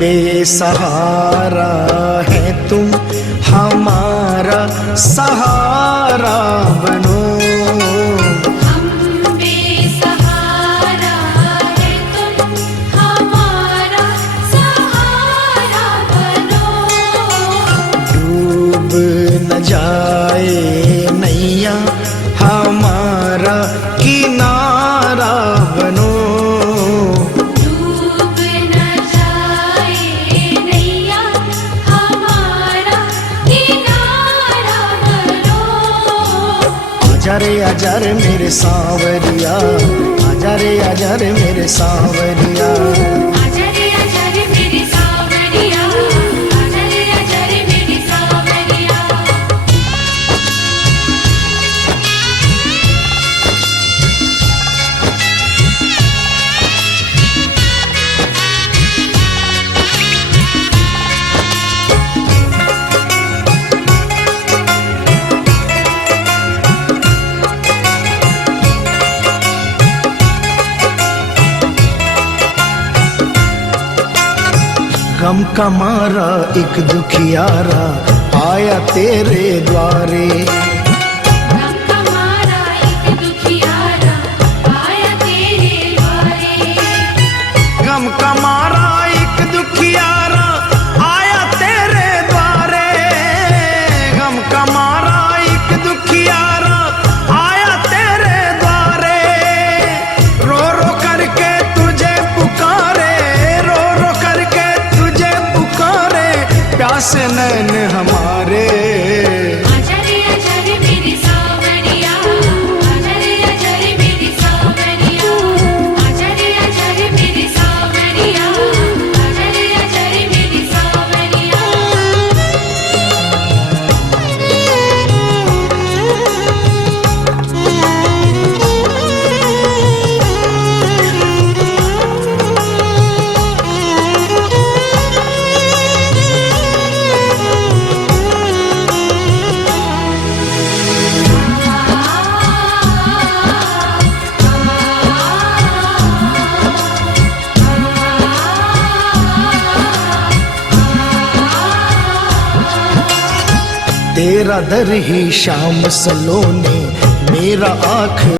बेसहारा है तुम हमारा सहारा बनो। हम बेसहारा है तुम हमारा सहारा बनो। डूब न जाए नैया हमारा किनारा बनो। आजा रे मेरे सांवरिया, आजा रे मेरे सांवरिया। आजा रे मेरे सांवरिया, आजा रे मेरे सांवरिया। गम का मारा एक दुखियारा आया तेरे द्वारे। गम का मारा एक दुखियारा आया तेरे द्वारे। गम का मारा एक दुखियारा आया तेरे द्वारे। गम का मारा एक दुखियारा आया तेरे द्वारे। रो रो करके तुझे पुकारे, रो रो करके तुझे पुकारे प्यास नैन हमारे। आजा रे मेरे सांवरिया, आजा रे मेरे सांवरिया। आजा रे मेरे सांवरिया, आजा रे मेरे सांवरिया। तेरा दर ही शाम सलोने मेरा आँख